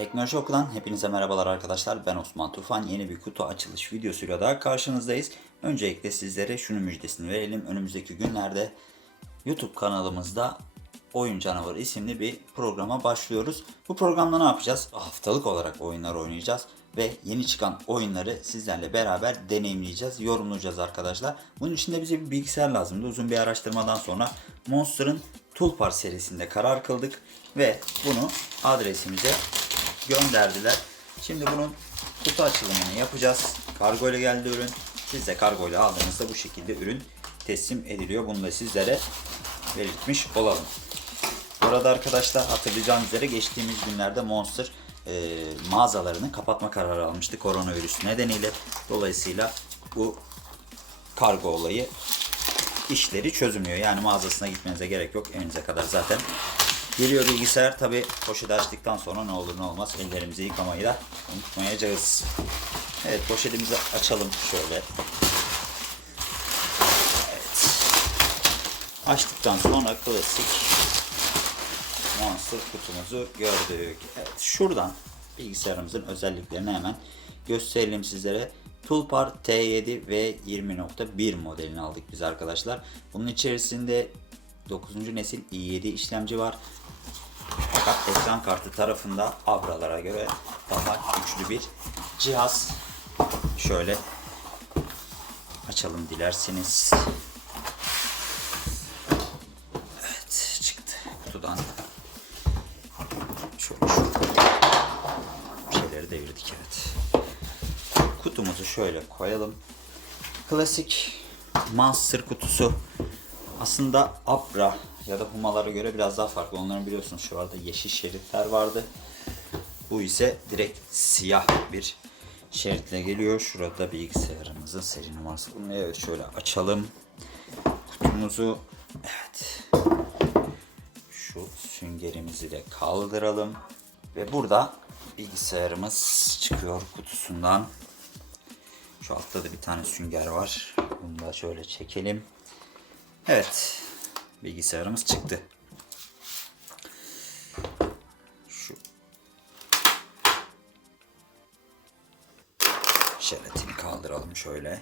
Teknoloji Oku'dan hepinize merhabalar arkadaşlar. Ben Osman Tufan. Yeni bir kutu açılış videosuyla daha karşınızdayız. Öncelikle sizlere şunu müjdesini verelim. Önümüzdeki günlerde YouTube kanalımızda Oyun Canavarı isimli bir programa başlıyoruz. Bu programda ne yapacağız? Haftalık olarak oyunlar oynayacağız ve yeni çıkan oyunları sizlerle beraber deneyimleyeceğiz, yorumlayacağız arkadaşlar. Bunun için de bize bir bilgisayar lazımdı. Uzun bir araştırmadan sonra Monster'ın Toolbar serisinde karar kıldık ve bunu adresimize gönderdiler. Şimdi bunun kutu açılımını yapacağız. Kargo ile geldi ürün. Siz de kargo ile aldığınızda bu şekilde ürün teslim ediliyor. Bunu da sizlere belirtmiş olalım. Burada arkadaşlar hatırlayacağınız üzere geçtiğimiz günlerde Monster e, mağazalarını kapatma kararı almıştı koronavirüs nedeniyle. Dolayısıyla bu kargo olayı işleri çözümlüyor. Yani mağazasına gitmenize gerek yok. Evinize kadar zaten geliyor bilgisayar. Tabi poşeti açtıktan sonra ne olur ne olmaz ellerimizi yıkamayı da unutmayacağız. Evet poşetimizi açalım şöyle. Evet. Açtıktan sonra klasik Monster kutumuzu gördük. Evet şuradan bilgisayarımızın özelliklerini hemen gösterelim sizlere. Toolbar T7 ve 20.1 modelini aldık biz arkadaşlar. Bunun içerisinde 9. nesil i7 işlemci var. Fakat ekran kartı tarafında Avra'lara göre daha güçlü bir cihaz. Şöyle açalım dilerseniz. Evet çıktı kutudan. Şöyle şu şeyleri devirdik evet. Kutumuzu şöyle koyalım. Klasik Monster kutusu aslında Abra ya da Humalara göre biraz daha farklı. Onların biliyorsunuz şu anda yeşil şeritler vardı. Bu ise direkt siyah bir şeritle geliyor. Şurada bilgisayarımızın seri numarası. Bunu evet şöyle açalım. Kutumuzu evet. Şu süngerimizi de kaldıralım. Ve burada bilgisayarımız çıkıyor kutusundan. Şu altta da bir tane sünger var. Bunu da şöyle çekelim. Evet. Bilgisayarımız çıktı. Şu jelatini kaldıralım şöyle.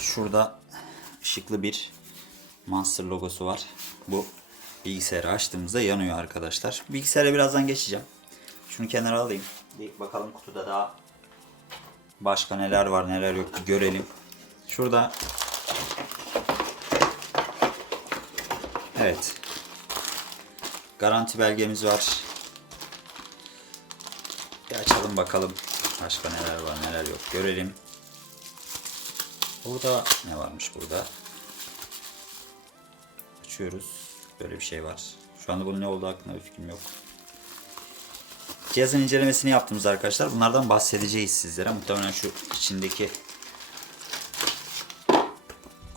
Şurada ışıklı bir Monster logosu var. Bu bilgisayarı açtığımızda yanıyor arkadaşlar. Bilgisayara birazdan geçeceğim. Şunu kenara alayım. Bir bakalım kutuda daha başka neler var neler yok görelim. Şurada Evet. Garanti belgemiz var. Bir açalım bakalım. Başka neler var neler yok görelim. Burada ne varmış burada? Açıyoruz. Böyle bir şey var. Şu anda bunun ne olduğu hakkında bir fikrim yok. Cihazın incelemesini yaptığımız arkadaşlar. Bunlardan bahsedeceğiz sizlere. Muhtemelen şu içindeki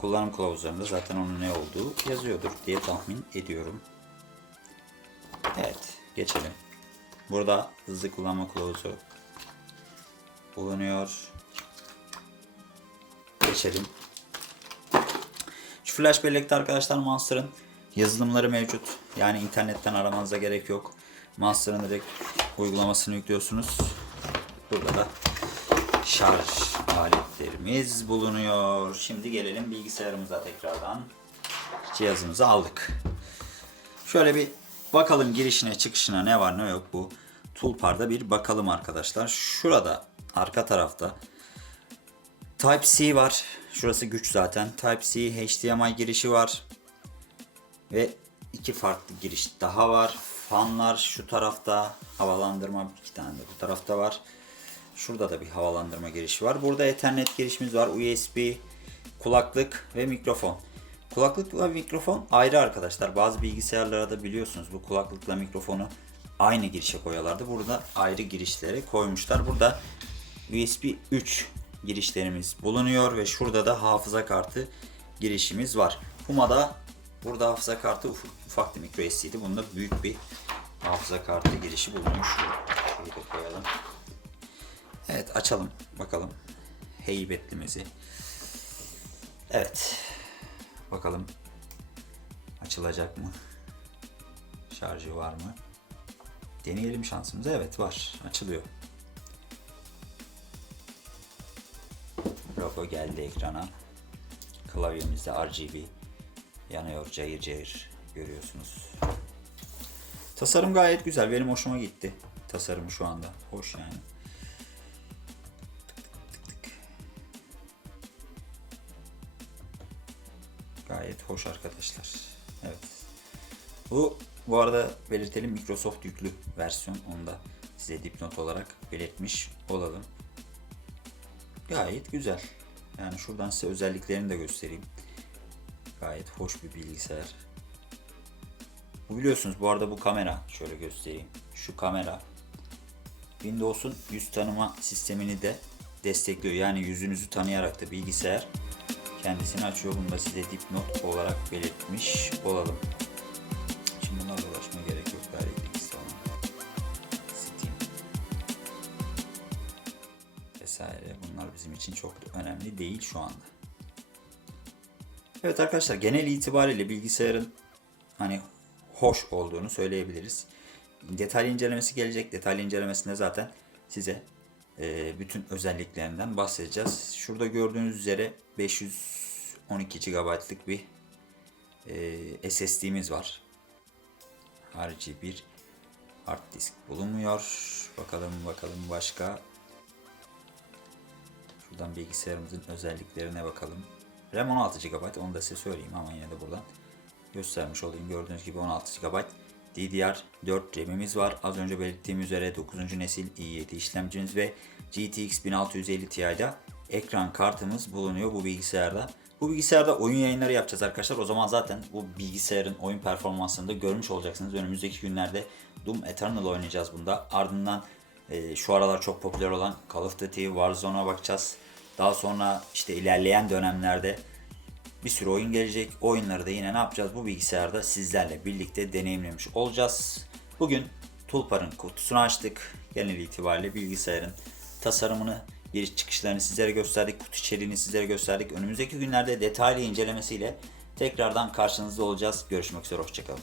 kullanım kılavuzlarında zaten onun ne olduğu yazıyordur diye tahmin ediyorum. Evet, geçelim. Burada hızlı kullanma kılavuzu bulunuyor. Geçelim. Şu flash bellekte arkadaşlar Monster'ın yazılımları mevcut. Yani internetten aramanıza gerek yok. Monster'ın direkt uygulamasını yüklüyorsunuz. Burada da şarj aletlerimiz bulunuyor. Şimdi gelelim bilgisayarımıza tekrardan. Cihazımızı aldık. Şöyle bir bakalım girişine çıkışına ne var ne yok bu toolbar'da bir bakalım arkadaşlar. Şurada arka tarafta Type-C var. Şurası güç zaten. Type-C HDMI girişi var. Ve iki farklı giriş daha var. Fanlar şu tarafta. Havalandırma iki tane de bu tarafta var. Şurada da bir havalandırma girişi var. Burada Ethernet girişimiz var. USB, kulaklık ve mikrofon. Kulaklıkla mikrofon ayrı arkadaşlar. Bazı bilgisayarlara da biliyorsunuz bu kulaklıkla mikrofonu aynı girişe koyuyorlardı. Burada ayrı girişleri koymuşlar. Burada USB 3 girişlerimiz bulunuyor ve şurada da hafıza kartı girişimiz var. Puma'da burada hafıza kartı uf- ufak bir micro SD'di. Bunda büyük bir hafıza kartı girişi bulunmuş. Evet açalım bakalım heybetlimizi. Evet. Bakalım açılacak mı? Şarjı var mı? Deneyelim şansımızı. Evet var. Açılıyor. Logo geldi ekrana. Klavyemizde RGB yanıyor cayır cayır görüyorsunuz. Tasarım gayet güzel. Benim hoşuma gitti. Tasarım şu anda. Hoş yani. Gayet hoş arkadaşlar. Evet. Bu bu arada belirtelim Microsoft yüklü versiyon. Onu da size dipnot olarak belirtmiş olalım. Gayet güzel. Yani şuradan size özelliklerini de göstereyim. Gayet hoş bir bilgisayar. Bu biliyorsunuz bu arada bu kamera şöyle göstereyim. Şu kamera Windows'un yüz tanıma sistemini de destekliyor. Yani yüzünüzü tanıyarak da bilgisayar kendisini açıyor. Bunu da size dipnot olarak belirtmiş olalım. Şimdi bunlarla uğraşmaya gerek yok. Bilgisi olan. Steam vesaire. Bunlar bizim için çok önemli değil şu anda. Evet arkadaşlar genel itibariyle bilgisayarın hani hoş olduğunu söyleyebiliriz. Detaylı incelemesi gelecek. Detaylı incelemesinde zaten size e, bütün özelliklerinden bahsedeceğiz. Şurada gördüğünüz üzere 512 GB'lık bir e, SSD'miz var. Harici bir hard disk bulunmuyor. Bakalım bakalım başka. Şuradan bilgisayarımızın özelliklerine bakalım. RAM 16 GB onu da size söyleyeyim ama yine de buradan göstermiş olayım. Gördüğünüz gibi 16 GB DDR4 RAM'imiz var. Az önce belirttiğim üzere 9. nesil i7 işlemcimiz ve GTX 1650 Ti'da ekran kartımız bulunuyor bu bilgisayarda. Bu bilgisayarda oyun yayınları yapacağız arkadaşlar. O zaman zaten bu bilgisayarın oyun performansını da görmüş olacaksınız. Önümüzdeki günlerde Doom Eternal oynayacağız bunda. Ardından e, şu aralar çok popüler olan Call of Duty Warzone'a bakacağız. Daha sonra işte ilerleyen dönemlerde bir sürü oyun gelecek. Oyunları da yine ne yapacağız? Bu bilgisayarda sizlerle birlikte deneyimlemiş olacağız. Bugün Tulpar'ın kutusunu açtık. Genel itibariyle bilgisayarın tasarımını, giriş çıkışlarını sizlere gösterdik. Kutu içeriğini sizlere gösterdik. Önümüzdeki günlerde detaylı incelemesiyle tekrardan karşınızda olacağız. Görüşmek üzere, hoşçakalın.